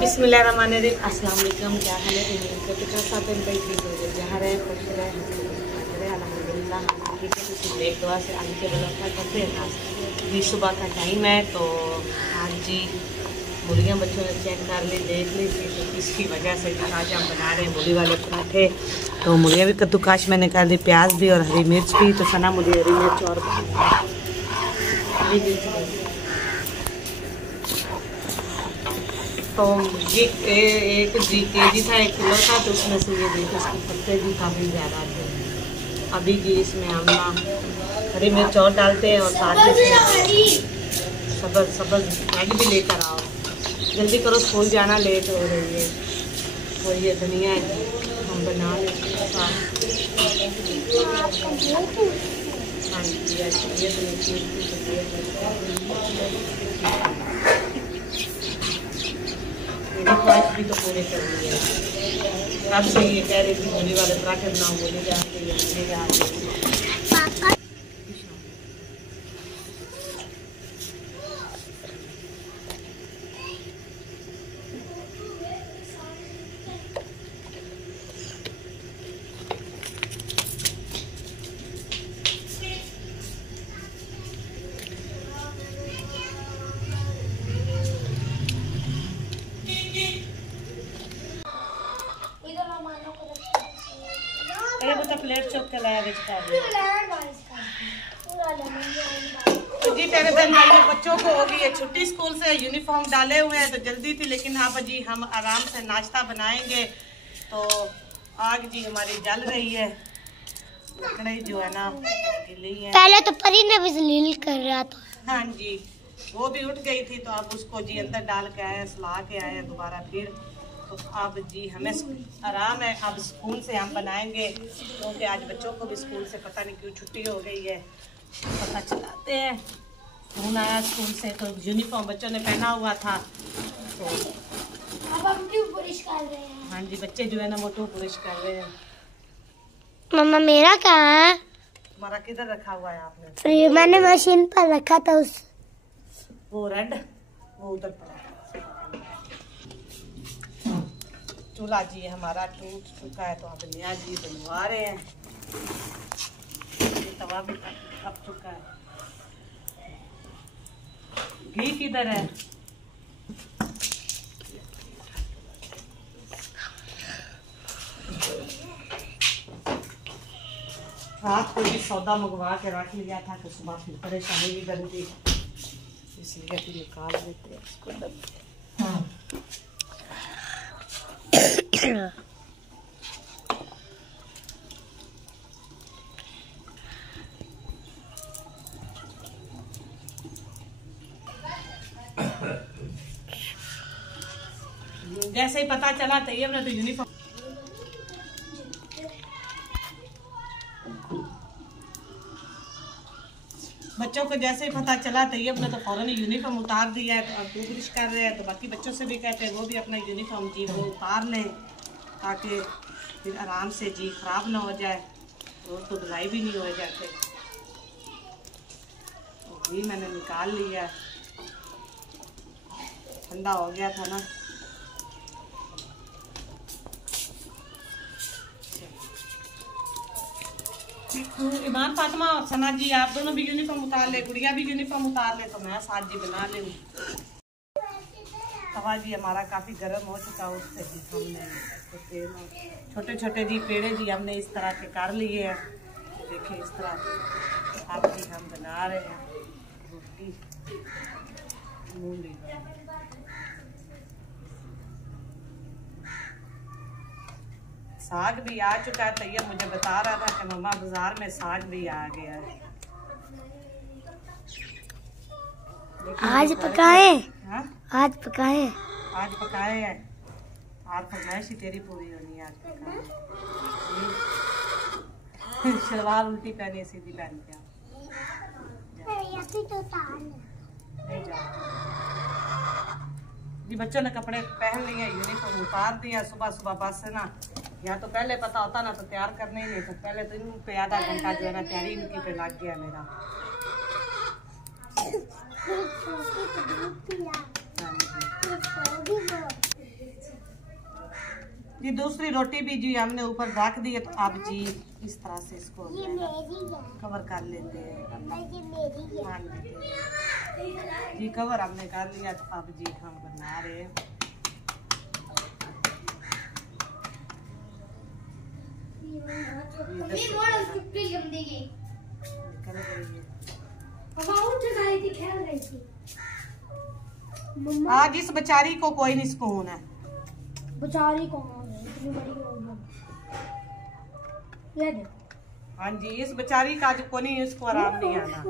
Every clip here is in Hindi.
बिस्मिल्लाहिर्रहमानिर्रहीम। अस्सलाम वालेकुम। क्या हाल है? उम्मीद करते हैं सब ठीक हो जाए, जहाँ रहे खुश रहे, अल्हम्दुलिल्लाह ठीक है। तो एक दुआ से आगे के बड़ा करते हैं। जी सुबह का टाइम है, तो आज जी मूलियाँ बच्चों ने चेक कर ली, देख ली थी, तो इसकी वजह से जी आज हम बना रहे हैं मूली वाले पराठे। तो मूलियाँ भी कद्दूकाश मैंने कर दी, प्याज भी और हरी मिर्च भी। तो सना मुझे हरी मिर्च और तो ये एक जी केजी था, 1 किलो था, तो उसमें से ये देखो इसके पत्ते भी काफ़ी ज़्यादा थे। अभी जी इसमें हम हरी मिर्च और डालते हैं और साथ में सब्ज़ मैगी भी लेकर आओ, जल्दी करो स्कूल जाना लेट हो रही है। और ये धनिया है हम बना लेते हैं। हाँ जी, ख्वाहिश भी तो पूरे कर रही है। अब से ये कह रही थी मूली वाले पराठे बनाओ, मूली जा रही है। प्लेट चौक के लाया तो जी तेरे बहन भाई बच्चों को हो गई है छुट्टी स्कूल से, यूनिफॉर्म डाले हुए हैं, तो जल्दी थी, लेकिन अब जी हम आराम से नाश्ता बनाएंगे। तो आग जी हमारी जल रही है, लकड़ी जो है ना गिली है। पहले तो परी ने भी जलील कर रहा था। हाँ जी, वो भी उठ गई थी, तो अब उसको जी अंदर डाल के आए, सुला के आए दोबारा फिर। तो अब जी हमें आराम है, अब स्कूल से हम बनाएंगे, क्योंकि आज बच्चों को भी स्कूल से पता नहीं क्यों छुट्टी हो गई है। पता चलाते हैं, फोन आया स्कूल से, तो यूनिफॉर्म बच्चों ने पहना हुआ था। तो अब हम ट्यूब पुलिस कर रहे हैं। हाँ जी, बच्चे जो है ना वो ट्यूब पुलिस कर रहे हैं। मम्मा मेरा कहाँ है? तुम्हारा किधर रखा हुआ है आपने? फिर मैंने मशीन पर रखा था उस वो रेड, वो उधर पड़ा। चूल्हा जी हमारा टूट चुका है, तो अब नया जी बनवा रहे हैं। ये तवा भी कप चुका है। घी किधर है? रात को भी सौदा मंगवा के रख लिया था, तो सुबह फिर परेशानी भी बनती, इसलिए फिर निकाल देते हैं इसको डब्बे। जैसे ही पता चला तैयब ने तो यूनिफॉर्म, बच्चों को जैसे ही पता चला तैयब ने तो फौरन यूनिफॉर्म उतार दिया है। तो अब कोशिश कर रहे हैं, तो बाकी बच्चों से भी कहते हैं वो भी अपना यूनिफॉर्म जी वो उतार लें, ताकि फिर आराम से जी खराब ना हो जाए, तो धुलाई भी नहीं हो जाते। तो घी मैंने निकाल लिया, ठंडा हो गया था ना। ईमान फातिमा और सना जी आप दोनों भी यूनिफॉर्म उतार ले, गुड़िया भी यूनिफॉर्म उतार ले, तो मैं साथ जी बना ले। तवा जी हमारा काफ़ी गर्म हो चुका है, उससे जी हमने छोटे छोटे जी पेड़े जी हमने इस तरह के कर लिए हैं। देखिए इस तरह अब जी हम बना रहे हैं रोटी मूली। साग भी आ चुका है, तो ये मुझे बता रहा था कि मम्मा बाजार में साग भी आ गया है। आज पकाए? हाँ आज पकाए? आज पकाए हैं। आज फरमाइश ही तेरी पूरी होनी है। आज पकाए शलवार उल्टी पहनी सीधी पहन के नहीं जा। जी बच्चों ने कपड़े पहन लिए, यूनिफॉर्म उतार दिया। सुबह सुबह बस है ना, या तो पहले पता होता ना तो तैयार करने ही नहीं था। पहले तो इन पे आधा घंटा जो है ना तैयारी इनकी पे लग गया मेरा। जी दूसरी रोटी भी जी हमने ऊपर रख दी है, तो आप जी इस तरह से इसको कवर कर लेते हैं। हाँ जी कवर हमने कर लिया, तो अब जी हम बना रहे हैं। आज इस बेचारी को कोई नहीं सुकून है। बेचारी कौन है? इतनी बड़ी ये देख। हाँ जी इस बेचारी का आज को नहीं, इसको आराम नहीं आना।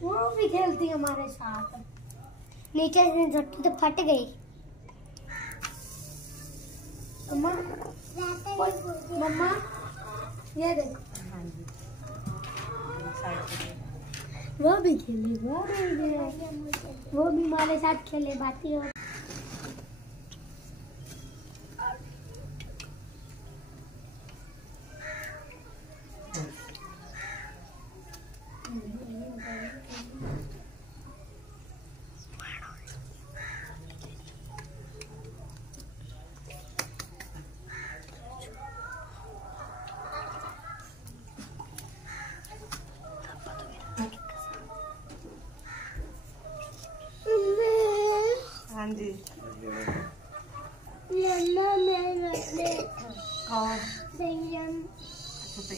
वो भी खेलती है हमारे साथ। नीचे से झटकी तो फट गई। मम्मा ये देखो। हाँ जी वो भी खेले, वो भी हमारे साथ खेले बाती और हाँ जी कौन अच्छा तैयार हूँ। छुट्टी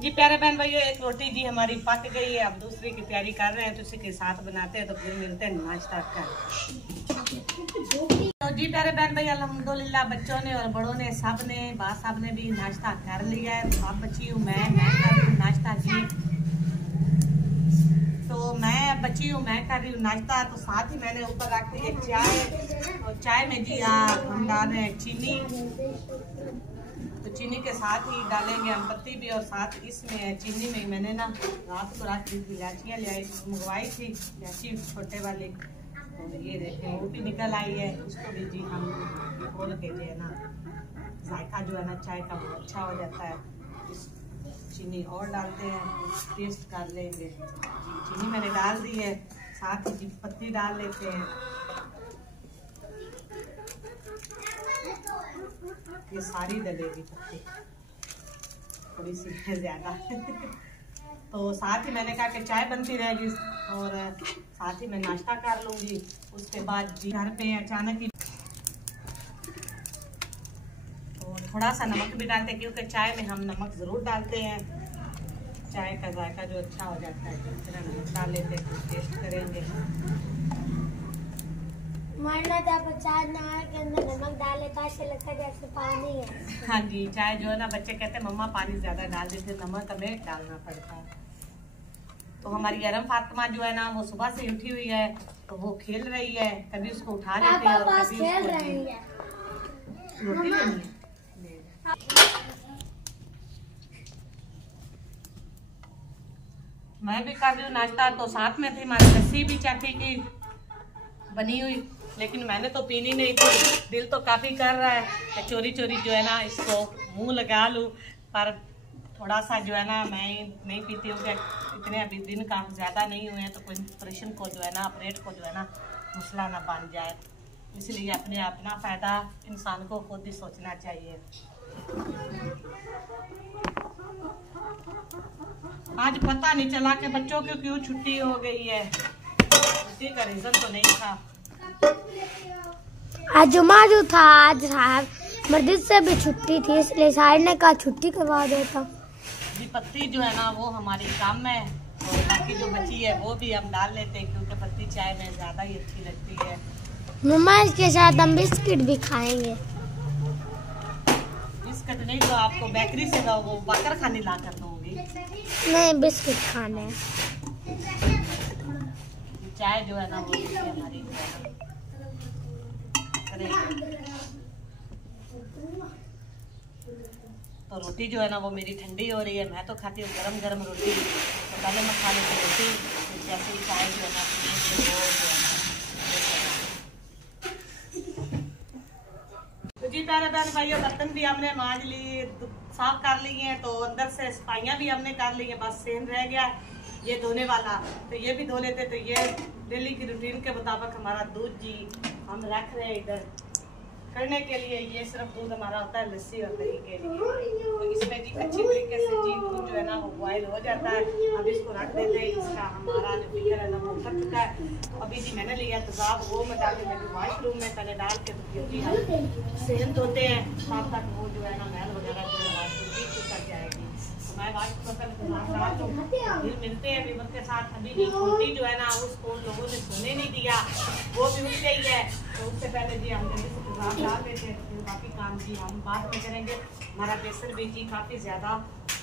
जी प्यारे बहन भाइयों, एक रोटी जी हमारी पक गई है, अब दूसरी की तैयारी कर रहे हैं, तो इसी के साथ बनाते हैं, तो फिर मिलते हैं नाश्ता कर। तो जी प्यारे बहन भाई अल्हम्दुलिल्लाह बच्चों ने और बड़ों ने सब ने बात साहब ने भी नाश्ता कर लिया है। तो अब बची हूँ मैं कर रही हूँ नाश्ता जी। तो मैं बची हूँ, मैं कर रही हूँ नाश्ता। तो साथ ही मैंने ऊपर रख दी है चाय, और चाय में जी हम डाल रहे हैं चीनी। तो चीनी के साथ ही डालेंगे हम पत्ती भी, और साथ इसमें चीनी में मैंने ना रात को इलायचियाँ मंगवाई थी, इलायची छोटे वाली। तो ये देखें वो भी निकल आई है, उसको भी जी हम खोल के जो है ना जायका जो है ना चाय का बहुत अच्छा हो जाता है। इस चीनी और डालते हैं, टेस्ट कर लेंगे जी। चीनी मैंने डाल दी है, साथ ही जी पत्ती डाल लेते हैं। ये सारी डलेगी पत्ती, थोड़ी सी है ज्यादा। तो साथ ही मैंने कहा कि चाय बनती रहेगी और साथ ही मैं नाश्ता कर लूंगी। उसके बाद जी घर पे अचानक ही तो थोड़ा सा नमक भी डालते हैं, क्योंकि चाय में हम नमक ज़रूर डालते हैं। चाय का जायका जो अच्छा हो जाता है, इस तरह नमक डाल लेते हैं, टेस्ट करेंगे। मारना था चाय नमक के अंदर नमक डाले तो ऐसे लगता है जैसे पानी है। हाँ जी, चाय जो है ना बच्चे कहते हैं मम्मा पानी ज्यादा डाल देते, नमक हमें डालना पड़ता है। तो हमारी अरम फातिमा जो है ना वो सुबह से उठी हुई है, तो वो खेल रही है, कभी उसको उठा लेते हैं और कभी खेल रही है। रोटी लेनी है। मैं भी कर रही हूँ नाश्ता, तो साथ में थी हमारी लस्सी भी चाहती की बनी हुई, लेकिन मैंने तो पीनी नहीं थी। दिल तो काफ़ी कर रहा है कि चोरी चोरी जो है ना इसको मुंह लगा लूँ, पर थोड़ा सा जो है ना मैं नहीं पीती हूँ कि इतने अभी दिन काम ज़्यादा नहीं हुए हैं, तो कोई ऑपरेशन को जो है ना ऑपरेट को जो है ना मसला ना बन जाए। इसलिए अपने अपना फ़ायदा इंसान को खुद ही सोचना चाहिए। आज पता नहीं चला कि बच्चों की क्यों छुट्टी हो गई है, छुट्टी का रीजन तो नहीं था। आज जुमाजू था, आज मस्जिद से भी छुट्टी थी, इसलिए साहिर ने कहा छुट्टी करवा देता। जी पत्ती जो है ना वो हमारी काम में, और बाकी जो बची है वो भी हम डाल लेते हैं क्योंकि पत्ती चाय में ज्यादा ही अच्छी लगती है। मम्मा इसके साथ हम बिस्किट भी खाएंगे। बिस्किट नहीं तो आपको बेकरी से दो, वो बकर खाने ला कर दूंगी। नहीं, बिस्किट खाने हैं। चाय जो है ना वो हमारी तो रोटी जो है ना वो मेरी ठंडी हो रही है। मैं तो खाती हूँ गरम गरम रोटी, तो पहले मैं खा लेती रोटी, जैसे ही चाय जो है ना तो जी प्यारे बहन भाइयों, बर्तन भी हमने मांज लिए, साफ कर लिए हैं, तो अंदर से सफाइयाँ भी हमने कर ली है। बस सेम रह गया ये धोने वाला, तो ये भी धो लेते। तो ये डेली की रूटीन के मुताबिक हमारा दूध जी हम रख रहे हैं इधर करने के लिए। ये सिर्फ दूध हमारा होता है लस्सी और दही के लिए। तो इसमें जी अच्छी तरीके से जी दूध जो है ना वो बॉयल हो जाता है। अब इसको रख देते हैं। इसका हमारा जो बिगर है ना वो फट चुका है। तो अभी जी मैंने लिया तेजाब, वो मैं डाल के वॉशरूम में पहले डाल के तो जी हम सेहन धोते हैं, साथ तक वो जो है ना मैल वगैरह जो है वॉशरूम की कर जाएगी। तो मैं वॉशरूम में तेजाब डाल दूँ, फिर मिलते हैं विवर के साथ। अभी भी छोटी जो है ना उसको लोगों ने सोने नहीं दिया, वो भी उठ गई है। तो उससे पहले जी हम जल्दी से तेजाब डाल देते हैं, फिर बाकी काम जी हम बाद में करेंगे। हमारा बेसन भी जी काफ़ी ज़्यादा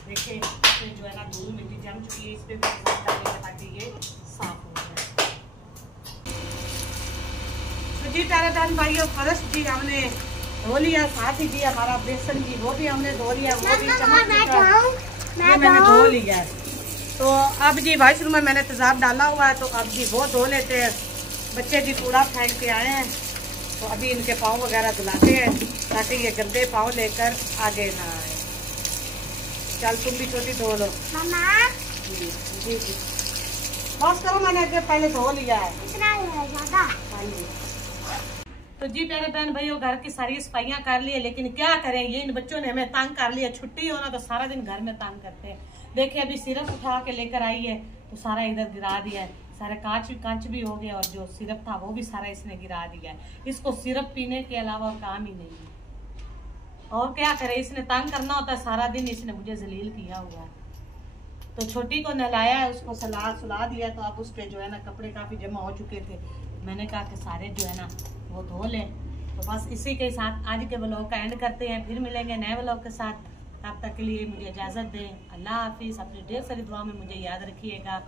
देखे इसमें जो है ना धूल मिट्टी जम चुकी है, इस पर भी तेजाब डालेंगे ताकि ये साफ हो जाए। तो जी प्यारे बहन भाइयों, फर्श जी हमने धो लिया, साथ ही जी हमारा बेसन जी वो भी हमने धो लिया, वो भी मैंने धो लिया है। तो अब जी वॉशरूम में मैंने तेजाब डाला हुआ है, तो अब जी वो धो लेते हैं। बच्चे जी कूड़ा फेंक के आए हैं, तो अभी इनके पाँव वगैरह धुलाते हैं ताकि ये गंदे पाँव लेकर आगे ना आए। चल तुम भी छोटी धो लो। जी जी जी बस करो, मैंने अगर पहले धो लिया है। हाँ जी। तो जी प्यारे बहन भाइयों, घर की सारी सफाइयाँ कर ली है, लेकिन क्या करें, ये इन बच्चों ने हमें तंग कर लिया। छुट्टी हो ना तो सारा दिन घर में तंग करते हैं। देखिए अभी सिरप उठा के लेकर आई है, तो सारा इधर गिरा दिया है। सारे कांच भी हो गया, और जो सिरप था वो भी सारा इसने गिरा दिया है। इसको सिरप पीने के अलावा और काम ही नहीं है। और क्या करे, इसने तंग करना होता है सारा दिन, इसने मुझे जलील किया हुआ है। तो छोटी को नहलाया है, उसको सुला दिया, तो अब उस पर जो है ना कपड़े काफ़ी जमा हो चुके थे। मैंने कहा कि सारे जो है ना वो धो लें। तो बस इसी के साथ आज के व्लॉग का एंड करते हैं, फिर मिलेंगे नए व्लॉग के साथ। तब तक के लिए मुझे इजाज़त दें। अल्लाह हाफिज़। अपनी ढेर सारी दुआ में मुझे याद रखिएगा।